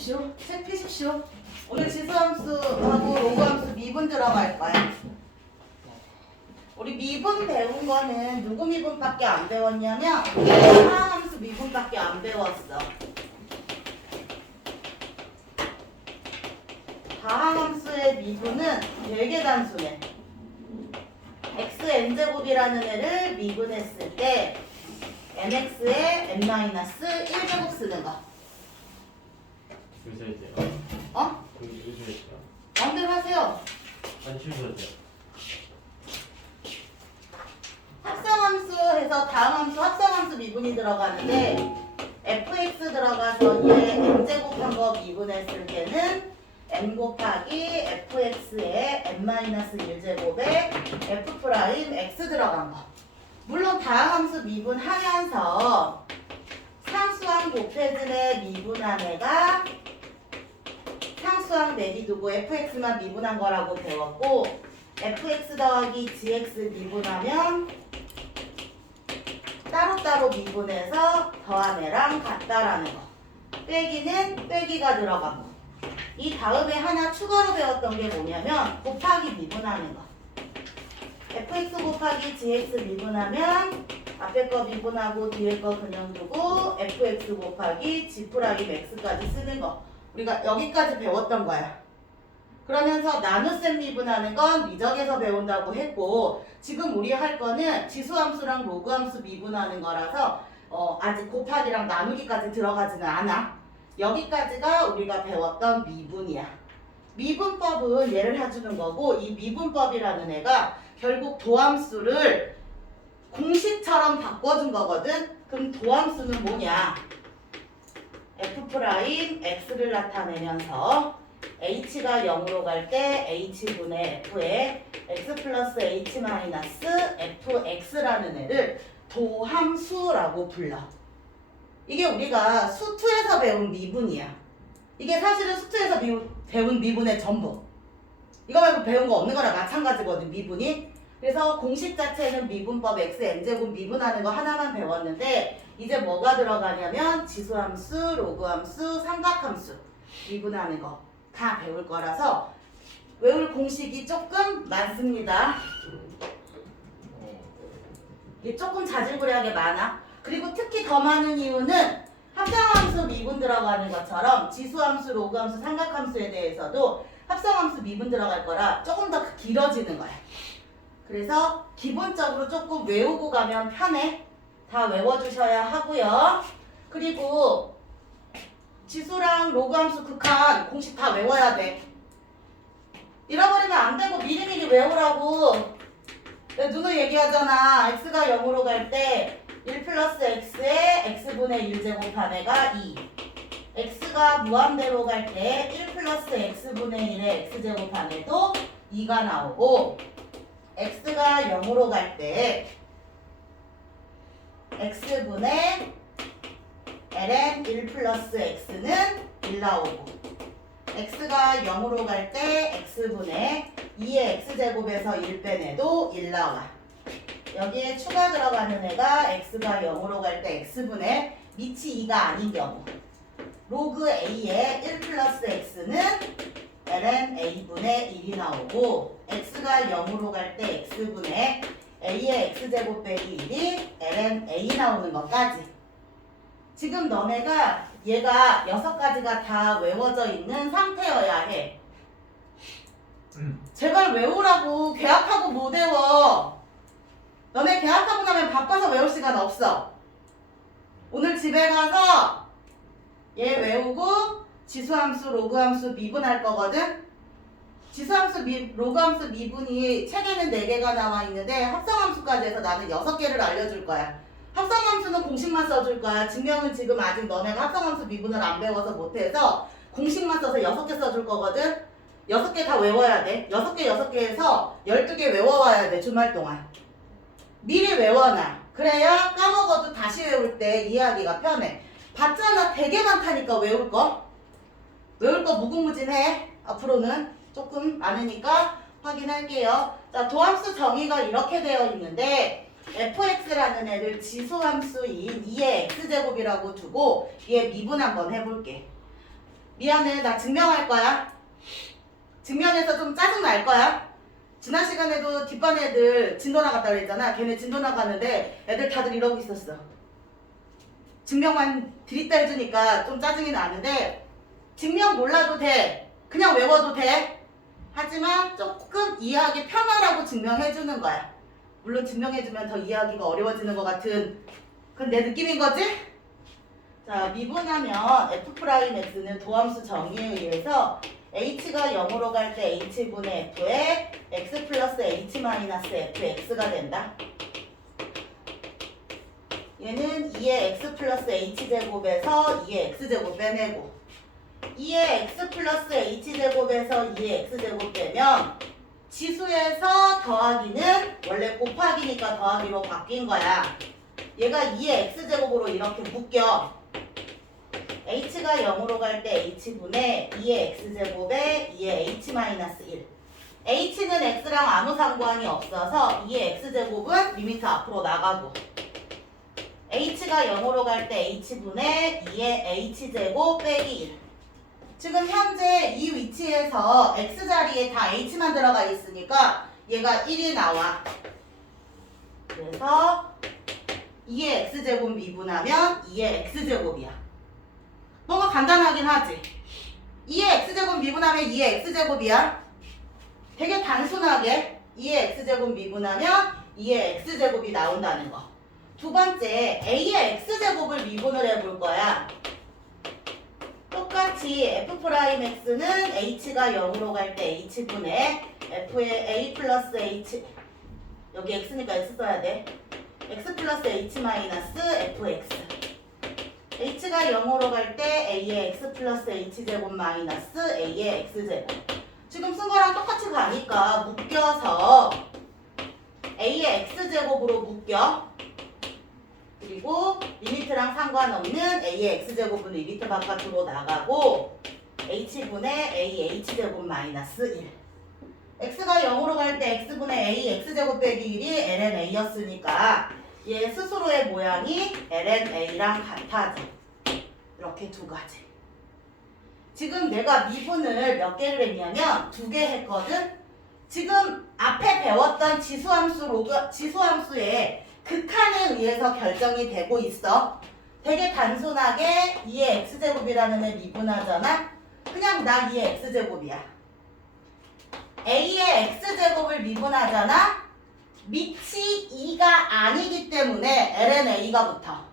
보십시오. 책 피십시오. 오늘 지수함수하고 로그함수 미분 들어갈 거야. 우리 미분 배운 거는 누구 미분밖에 안 배웠냐면 하함수 미분밖에 안 배웠어. 다항함수의 미분은 되게 단순해. xn제곱이라는 애를 미분했을 때 nx에 n-1제곱 쓰는 거. 요새 돼요. 어? 요새 돼요. 마음대로 하세요. 안 치우셔도 합성함수에서 다음 함수 합성함수 미분이 들어가는데 fx 들어가서 얘 n제곱한 거 미분했을 때는 n 곱하기 fx에 n-1제곱에 f 프라임 x 들어간 거. 물론 다음 함수 미분하면서 상수항 곱해진의 미분한 애가 상수항 내비두고 fx만 미분한 거라고 배웠고 fx 더하기 gx 미분하면 따로따로 미분해서 더한 애랑 같다라는 거. 빼기는 빼기가 들어가고. 이 다음에 하나 추가로 배웠던 게 뭐냐면 곱하기 미분하는 거. fx 곱하기 gx 미분하면 앞에 거 미분하고 뒤에 거 그냥 두고 fx 곱하기 g 프라임 x까지 쓰는 거. 우리가 여기까지 배웠던 거야. 그러면서 나눗셈 미분하는 건 미적에서 배운다고 했고 지금 우리 할 거는 지수함수랑 로그함수 미분하는 거라서 어, 아직 곱하기랑 나누기까지 들어가지는 않아. 여기까지가 우리가 배웠던 미분이야. 미분법은 예를 해주는 거고 이 미분법이라는 애가 결국 도함수를 공식처럼 바꿔준 거거든. 그럼 도함수는 뭐냐? F 프라임 x를 나타내면서 h가 0으로 갈 때 h분의 f에 x 플러스 h 마이너스 fx라는 애를 도함수라고 불러. 이게 우리가 수투에서 배운 미분이야. 이게 사실은 수투에서 미- 배운 미분의 전부. 이거 말고 배운 거 없는 거랑 마찬가지거든, 미분이. 그래서 공식 자체는 미분법 x n제곱 미분하는 거 하나만 배웠는데 이제 뭐가 들어가냐면 지수함수, 로그함수, 삼각함수 미분하는 거 다 배울 거라서 외울 공식이 조금 많습니다. 이게 조금 자질구레하게 많아. 그리고 특히 더 많은 이유는 합성함수 미분 들어가는 것처럼 지수함수, 로그함수, 삼각함수에 대해서도 합성함수 미분 들어갈 거라 조금 더 길어지는 거야. 그래서 기본적으로 조금 외우고 가면 편해. 다 외워주셔야 하고요. 그리고 지수랑 로그함수 극한 공식 다 외워야 돼. 잃어버리면 안 되고 미리미리 외우라고. 누누 얘기하잖아. x가 0으로 갈 때 1 플러스 x에 x분의 1 제곱한 애가 2. x가 무한대로 갈 때 1 플러스 x분의 1에 x제곱한 애도 2가 나오고 x가 0으로 갈때 x분의 ln 1 플러스 x는 1 나오고 x가 0으로 갈 때 x분의 2의 x제곱에서 1 빼내도 1 나와. 여기에 추가 들어가는 애가 x가 0으로 갈 때 x분의 밑이 2가 아닌 경우 로그 a의 1 플러스 x는 ln a분의 1이 나오고 x가 0으로 갈 때 x분의 a의 x제곱 빼기 1이 ln a 나오는 것까지 지금 너네가 얘가 여섯 가지가 다 외워져 있는 상태여야 해. 제발 외우라고 계약하고 못 외워. 너네 계약하고 나면 바빠서 외울 시간 없어. 오늘 집에 가서 얘 외우고 지수함수, 로그함수 미분할 거거든. 지수함수, 미, 로그함수 미분이 책에는 4개가 나와 있는데 합성함수까지 해서 나는 6개를 알려줄 거야. 합성함수는 공식만 써줄 거야. 증명은 지금 아직 너네가 합성함수 미분을 안 배워서 못해서 공식만 써서 6개 써줄 거거든. 6개 다 외워야 돼. 6개, 6개 해서 12개 외워와야 돼. 주말 동안. 미리 외워놔. 그래야 까먹어도 다시 외울 때 이해하기가 편해. 봤잖아. 되게 많다니까 외울 거. 외울 거 무궁무진해. 앞으로는 조금 많으니까 확인할게요. 자, 도함수 정의가 이렇게 되어 있는데 fx라는 애를 지수함수인 2의 x제곱이라고 두고 얘 미분 한번 해볼게. 미안해 나 증명할 거야. 증명해서 좀 짜증 날 거야. 지난 시간에도 뒷반 애들 진도 나갔다 그랬잖아. 걔네 진도 나갔는데 애들 다들 이러고 있었어. 증명만 드립다 해주니까 좀 짜증이 나는데 증명 몰라도 돼. 그냥 외워도 돼 하지만 조금 이해하기 편하라고 증명해주는 거야 물론 증명해주면 더 이해하기가 어려워지는 것 같은 그건 내 느낌인 거지? 자, 미분하면 f'x는 도함수 정의에 의해서 h가 0으로 갈 때 h분의 f에 x 플러스 h 마이너스 fx가 된다. 얘는 2의 x 플러스 h제곱에서 2의 x제곱 빼내고 2의 x 플러스 h제곱에서 2의 x제곱 빼면 지수에서 더하기는 원래 곱하기니까 더하기로 바뀐 거야. 얘가 2의 x제곱으로 이렇게 묶여. h가 0으로 갈 때 h분의 2의 x제곱에 2의 h-1 h는 x랑 아무 상관이 없어서 2의 x제곱은 리미트 앞으로 나가고 h가 0으로 갈 때 h분의 2의 h제곱 빼기 1 지금 현재 이 위치에서 x자리에 다 h만 들어가 있으니까 얘가 1이 나와 그래서 2의 x제곱 미분하면 2의 x제곱이야 뭔가 간단하긴 하지. 2의 x제곱 미분하면 2의 x제곱이야. 되게 단순하게 2의 x제곱 미분하면 2의 x제곱이 나온다는 거. 두 번째, a의 x제곱을 미분을 해볼 거야. 똑같이 f'x는 h가 0으로 갈 때 h분의 f의 a 플러스 h. 여기 x니까 x 써야 돼. x 플러스 h 마이너스 fx h가 0으로 갈 때 a의 x 플러스 h제곱 마이너스 a의 x제곱. 지금 쓴 거랑 똑같이 가니까 묶여서 a의 x제곱으로 묶여 그리고 리미트랑 상관없는 a의 x제곱은 리미트 바깥으로 나가고 h분의 a h제곱 마이너스 1 x가 0으로 갈 때 x분의 a x제곱 빼기 1이 ln a였으니까 얘 스스로의 모양이 LNA랑 같아져. 이렇게 두 가지. 지금 내가 미분을 몇 개를 했냐면 두 개 했거든. 지금 앞에 배웠던 지수함수 로그 지수함수의 극한에 의해서 결정이 되고 있어. 되게 단순하게 2의 x제곱이라는 애 미분하잖아. 그냥 나 2의 x제곱이야. a의 x제곱을 미분하잖아. 밑이 2가 아니기 때문에 LNA가 붙어.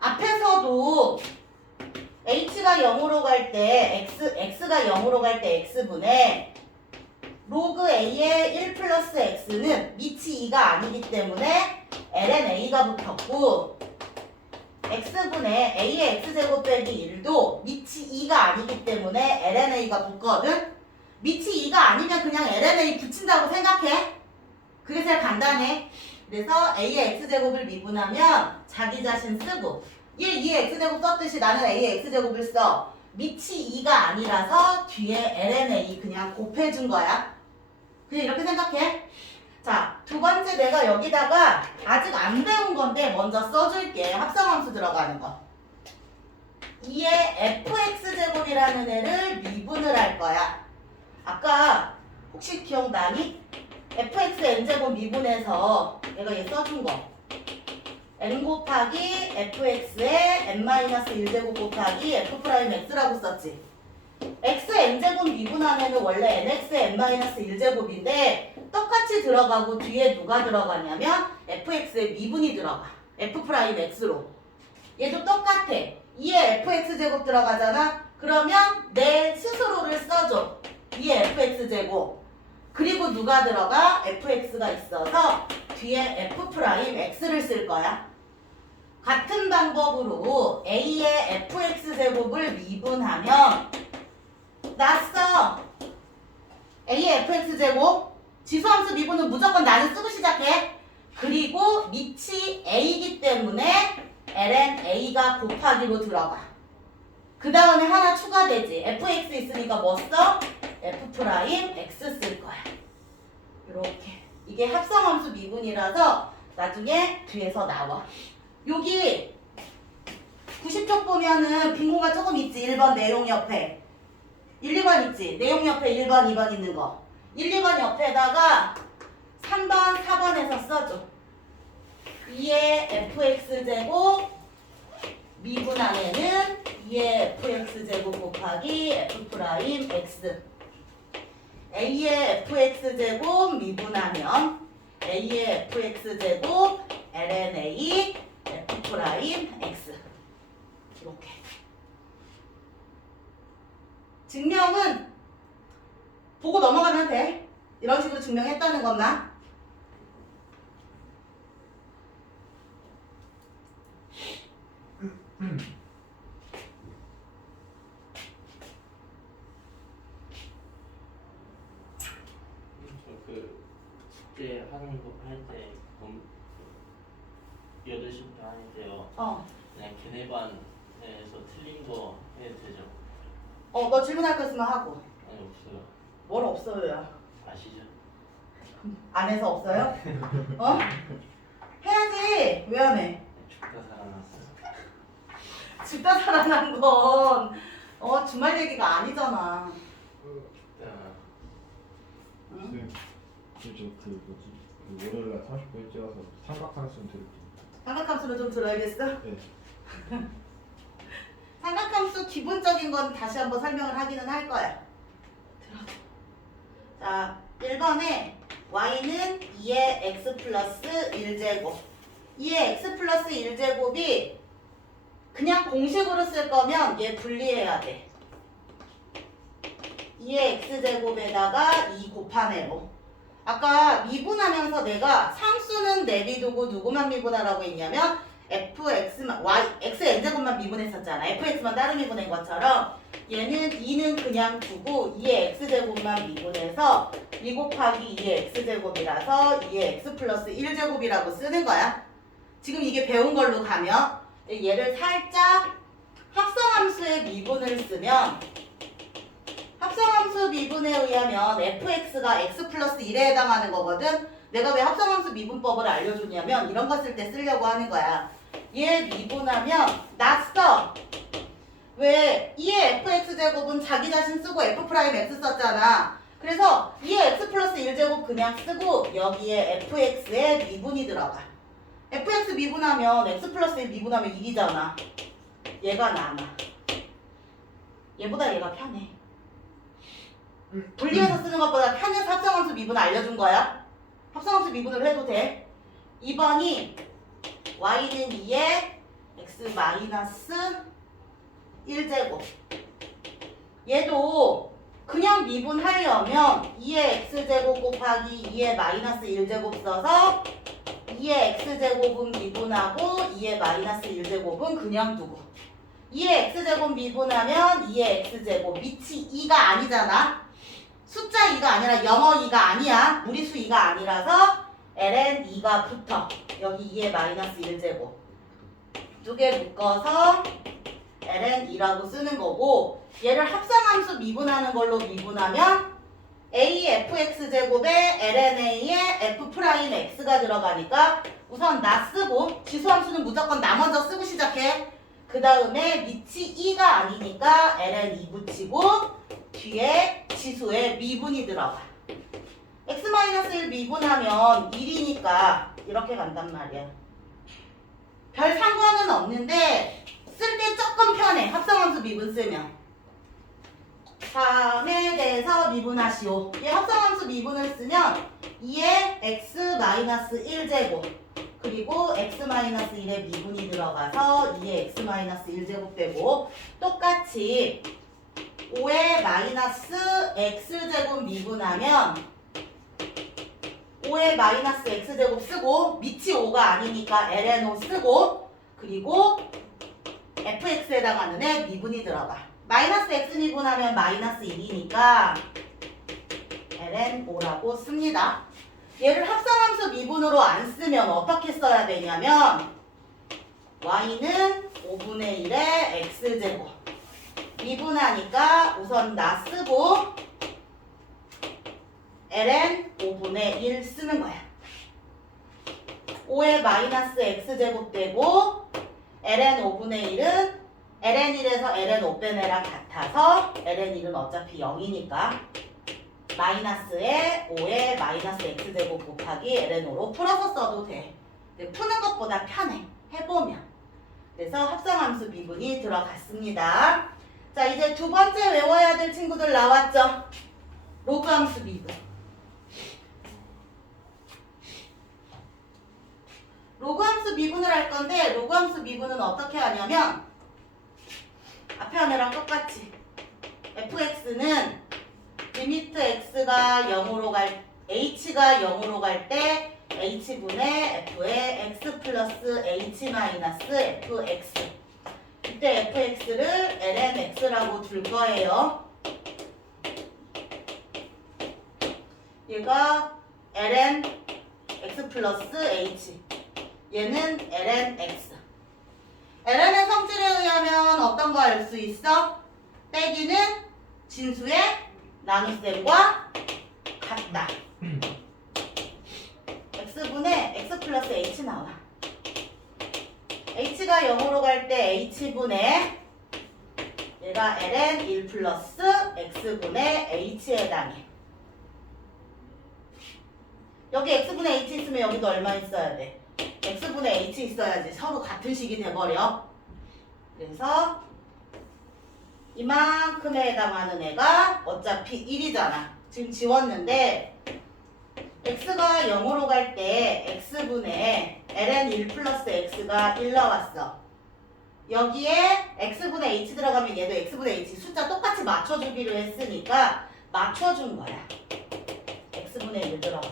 앞에서도 h가 0으로 갈 때 x, x가 0으로 갈 때 x분의 로그 a의 1 플러스 x는 밑이 2가 아니기 때문에 LNA가 붙었고 x분의 a의 x제곱 빼기 1도 밑이 2가 아니기 때문에 LNA가 붙거든? 밑이 2가 아니면 그냥 LNA 붙인다고 생각해. 그게 제일 간단해. 그래서 a의 x제곱을 미분하면 자기 자신 쓰고 얘 2의 x제곱 썼듯이 나는 a의 x제곱을 써. 밑이 2가 아니라서 뒤에 lna 그냥 곱해준 거야. 그냥 이렇게 생각해. 자, 두 번째 내가 여기다가 아직 안 배운 건데 먼저 써줄게. 합성함수 들어가는 거. 2의 fx제곱이라는 애를 미분을 할 거야. 아까 혹시 기억나니? fx n제곱 미분해서 내가 얘 써준 거 n 곱하기 fx의 n-1제곱 곱하기 f'x라고 썼지 x n제곱 미분하면은 원래 nx의 n-1제곱인데 똑같이 들어가고 뒤에 누가 들어가냐면 fx의 미분이 들어가. F'x로. 얘도 똑같아. 2의 fx제곱 들어가잖아? 그러면 내 스스로를 써줘. 2의 fx제곱. 그리고 누가 들어가? fx가 있어서 뒤에 f'x를 쓸 거야. 같은 방법으로 a의 fx제곱을 미분하면 났어. a의 fx제곱 지수함수 미분은 무조건 나는 쓰고 시작해. 그리고 밑이 a이기 때문에 ln a가 곱하기로 들어가. 그 다음에 하나 추가되지. fx 있으니까 뭐 써? f 프라임 x 쓸 거야. 이렇게 이게 합성함수 미분이라서 나중에 뒤에서 나와. 여기 90편 오른쪽 보면은 빈 공간 조금 있지. 1번 내용 옆에. 1, 2번 있지. 내용 옆에 1번, 2번 있는 거. 1, 2번 옆에다가 3번, 4번에서 써줘. 2의 fx제곱 미분하면은 2의 fx제곱 곱하기 f 프라임 x a의 fx제곱 미분하면 a의 fx제곱 ln a f 프라임 x 이렇게 증명은 보고 넘어가면 돼 이런 식으로 증명했다는 것만 저그 숙제 하는 거 할때 여덟 시부터 하는데요. 어. 그냥 걔네 반에서 틀린 거 해도 되죠? 어, 너 질문할 거 있으면 하고. 아니 없어요. 뭘 없어요? 아시죠? 안에서 없어요? 어? 해야지. 왜 안 해? 죽다 살아났어요. 죽다 살아난 건, 어, 주말 얘기가 아니잖아. 죽다 응? 네. 저그 뭐지 그 월요일날 30분 일찍 와서 삼각함수는 들을게요. 삼각함수를 좀 들어야겠어? 네. 삼각함수 기본적인 건 다시 한번 설명을 하기는 할 거야. 자, 1번에 y는 2의 x 플러스 1제곱. 2의 x 플러스 1제곱이 그냥 공식으로 쓸 거면 얘 분리해야 돼. 2의 x제곱에다가 2 곱하네로. 아까 미분하면서 내가 상수는 내비두고 누구만 미분하라고 했냐면 fx만 y x n제곱만 미분했었잖아. fx만 따로 미분한 것처럼 얘는 2는 그냥 두고 2의 x제곱만 미분해서 2 곱하기 2의 x제곱이라서 2의 x 플러스 1제곱이라고 쓰는 거야. 지금 이게 배운 걸로 가면 얘를 살짝 합성함수의 미분을 쓰면 합성함수 미분에 의하면 fx가 x 플러스 1에 해당하는 거거든. 내가 왜 합성함수 미분법을 알려줬냐면 이런 거 쓸 때 쓰려고 하는 거야. 얘 미분하면 낯서. 왜 2의 fx 제곱은 자기 자신 쓰고 f 프라임 x 썼잖아. 그래서 2의 x 플러스 1제곱 그냥 쓰고 여기에 fx에 미분이 들어가. fx 미분하면 x 플러스 1 미분하면 1이잖아. 얘가 남아. 얘보다 얘가 편해. 분리해서 쓰는 것보다 편해서 합성함수 미분 알려준 거야. 합성함수 미분을 해도 돼. 2번이 y는 2에 x 마이너스 1제곱. 얘도 그냥 미분하려면 2의 x제곱 곱하기 2의 마이너스 1제곱 써서 2의 x제곱은 미분하고 2의 마이너스 1제곱은 그냥 두고. 2의 x제곱 미분하면 2의 x제곱. 밑이 2가 아니잖아. 숫자 2가 아니라 영어 2가 아니야. 무리수 2가 아니라서 ln 2가 붙어 여기 2의 마이너스 1 제곱 두 개 묶어서 ln 2라고 쓰는 거고 얘를 합성함수 미분하는 걸로 미분하면 a fx 제곱에 ln a에 f 프라임 x가 들어가니까 우선 나 쓰고 지수함수는 무조건 나 먼저 쓰고 시작해. 그 다음에 밑이 2가 아니니까 ln 2 붙이고 뒤에 지수에 미분이 들어가. X-1 미분하면 1이니까 이렇게 간단 말이야. 별 상관은 없는데 쓸 때 조금 편해. 합성함수 미분 쓰면. 3에 대해서 미분하시오. 이 합성함수 미분을 쓰면 2의 x-1제곱 그리고 x-1의 미분이 들어가서 2의 x-1제곱 되고 똑같이 5의 마이너스 x제곱 미분하면 5의 마이너스 x제곱 쓰고 밑이 5가 아니니까 ln5 쓰고 그리고 fx에 해당하는 애 미분이 들어가. 마이너스 x 미분하면 마이너스 1이니까 ln 5라고 씁니다. 얘를 합성함수 미분으로 안 쓰면 어떻게 써야 되냐면 y는 5분의 1의 x제곱 미분하니까 우선 나 쓰고 ln 5분의 1 쓰는 거야. 5의 마이너스 x제곱 되고 ln 5분의 1은 ln1에서 ln5 빼내랑 같아서 ln1은 어차피 0이니까 마이너스에 5에 마이너스 x제곱 곱하기 ln5로 풀어서 써도 돼. 푸는 것보다 편해. 해보면. 그래서 합성함수 미분이 들어갔습니다. 자, 이제 두 번째 외워야 될 친구들 나왔죠? 로그 함수 미분. 로그 함수 미분을 할 건데 로그 함수 미분은 어떻게 하냐면 앞에 하느랑 똑같이 fx는 리미트 x가 0으로 갈 h가 0으로 갈 때 h분의 f의 x 플러스 h 마이너스 fx 이때 fx를 lnx라고 둘 거예요. 얘가 ln x 플러스 h 얘는 lnx ln의 성질에 의하면 어떤 거 알 수 있어? 빼기는 진수의 나눗셈과 같다. x분의 x 플러스 h 나와. h가 0으로 갈 때 h분의 얘가 ln 1 플러스 x분의 h에 해당해. 여기 x분의 h 있으면 여기도 얼마 있어야 돼? X분의 h 있어야지 서로 같은 식이 돼버려. 그래서 이만큼에 해당하는 애가 어차피 1이잖아. 지금 지웠는데 x가 0으로 갈 때 x분의 ln 1 플러스 x가 1 나왔어. 여기에 x분의 h 들어가면 얘도 x분의 h 숫자 똑같이 맞춰주기로 했으니까 맞춰준 거야. x분의 1 들어가.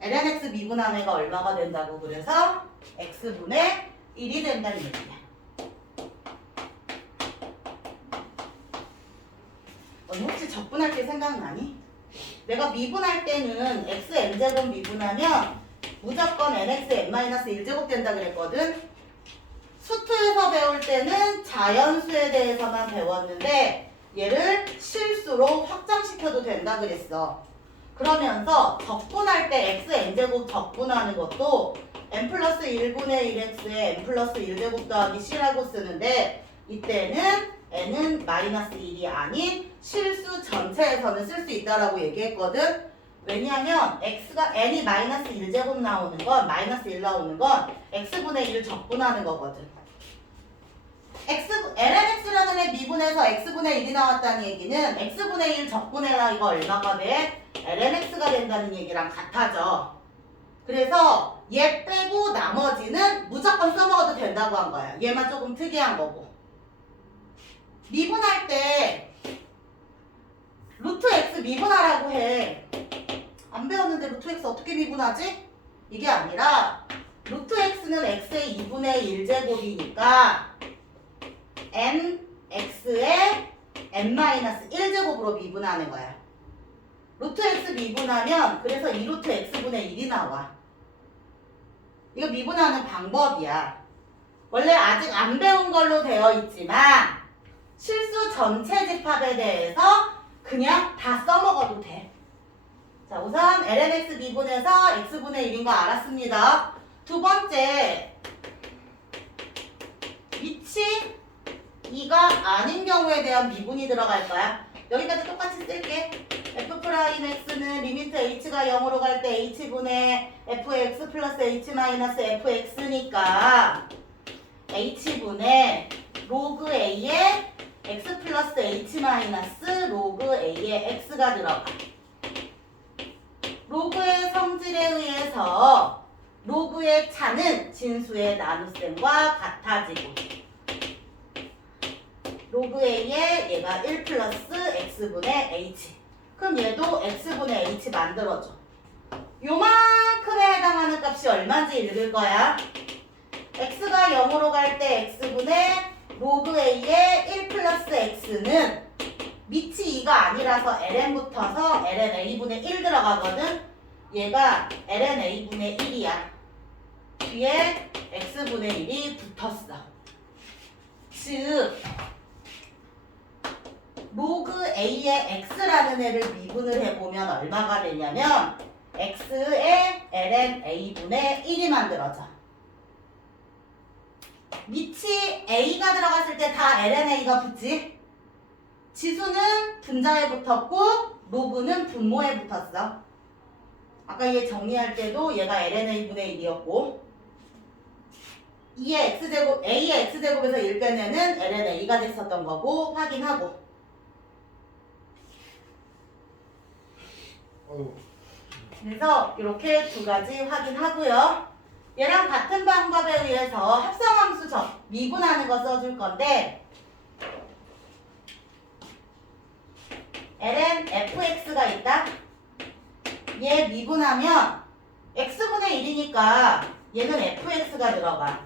Ln x 미분한 애가 얼마가 된다고 그래서 x분의 1이 된다는 얘기야. 언니 혹시 적분할 때 생각나니? 내가 미분할 때는 x n제곱 미분하면 무조건 nx n-1제곱 된다 그랬거든. 수투에서 배울 때는 자연수에 대해서만 배웠는데 얘를 실수로 확장시켜도 된다 그랬어. 그러면서 적분할 때 x n제곱 적분하는 것도 n 플러스 1분의 1x에 n 플러스 1제곱 더하기 c라고 쓰는데 이때는 n은 마이너스 1이 아닌 실수 전체에서는 쓸 수 있다라고 얘기했거든. 왜냐하면 x가 n이 마이너스 1제곱 나오는 건 마이너스 1 나오는 건 x분의 1 적분하는 거거든. x lnx라는 애 미분해서 x분의 1이 나왔다는 얘기는 x분의 1 적분해라 이거 얼마가 돼? Lnx가 된다는 얘기랑 같아져. 그래서 얘 빼고 나머지는 무조건 써먹어도 된다고 한 거야. 얘만 조금 특이한 거고. 미분할 때 루트 x 미분하라고 해. 안 배웠는데 루트 x 어떻게 미분하지? 이게 아니라 루트 x는 x의 2분의 1제곱이니까 n x의 n-1제곱으로 미분하는 거야. 루트 x 미분하면 그래서 2루트 x분의 1이 나와. 이거 미분하는 방법이야. 원래 아직 안 배운 걸로 되어 있지만 실수 전체 집합에 대해서 그냥 다 써먹어도 돼. 자, 우선 lnx 미분해서 x분의 1인 거 알았습니다. 두 번째, 위치 2가 아닌 경우에 대한 미분이 들어갈 거야. 여기까지 똑같이 쓸게. F 프라임 x는 리미트 h가 0으로 갈 때 h분의 fx 플러스 h 마이너스 fx니까 h분의 로그 a의 x 플러스 h 마이너스 로그 a의 x가 들어가. 로그의 성질에 의해서 로그의 차는 진수의 나눗셈과 같아지고 로그 a의 얘가 1 플러스 x분의 h 그럼 얘도 x분의 h 만들어줘. 요만큼에 해당하는 값이 얼마인지 읽을 거야. x가 0으로 갈 때 x분의 로그 a의 1 플러스 x는 밑이 2가 아니라서 ln 붙어서 ln a분의 1 들어가거든. 얘가 ln a분의 1이야. 뒤에 x분의 1이 붙었어. 즉 로그 a의 x라는 애를 미분을 해보면 얼마가 되냐면 x의 ln a분의 1이 만들어져 밑이 A가 들어갔을 때 다 LNA가 붙지? 지수는 분자에 붙었고 로그는 분모에 붙었어. 아까 얘 정리할 때도 얘가 LNA 분의 1이었고 2의 x제곱, a의 x제곱에서 1 빼내는 LNA가 됐었던 거고 확인하고 어우 그래서 이렇게 두 가지 확인하고요. 얘랑 같은 방법에 의해서 합성함수 적 미분하는 거 써줄 건데 ln fx가 있다. 얘 미분하면 x분의 1이니까 얘는 fx가 들어가.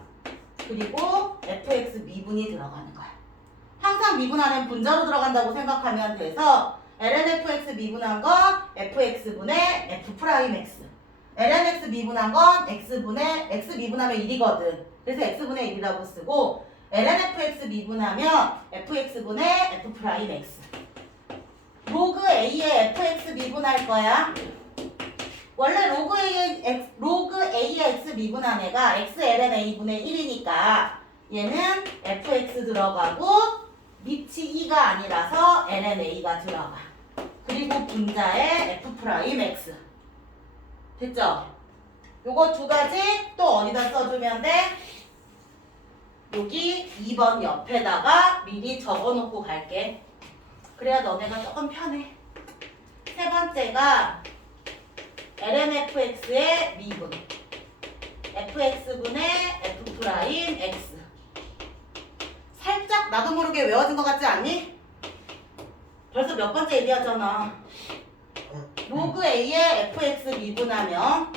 그리고 fx 미분이 들어가는 거야. 항상 미분하는 분자로 들어간다고 생각하면 돼서 ln fx 미분한 건 fx분의 f 프라임 x. ln x 미분한 건 x분의 x 미분하면 1이거든. 그래서 x분의 1이라고 쓰고 ln fx 미분하면 fx분의 f 프라임 x. 로그 a의 fx 미분할 거야. 원래 로그 a의 x, 로그 a의 x 미분한 애가 x ln a분의 1이니까 얘는 fx 들어가고 밑이 2가 아니라서 ln a가 들어가. 그리고 분자에 f 프라임 x. 됐죠? 요거 두 가지 또 어디다 써주면 돼? 여기 2번 옆에다가 미리 적어놓고 갈게. 그래야 너네가 조금 편해. 세 번째가 lnfx의 미분. fx분의 f 프라임 x. 살짝 나도 모르게 외워진 것 같지 않니? 벌써 몇 번째 얘기하잖아. 로그 a의 fx 미분하면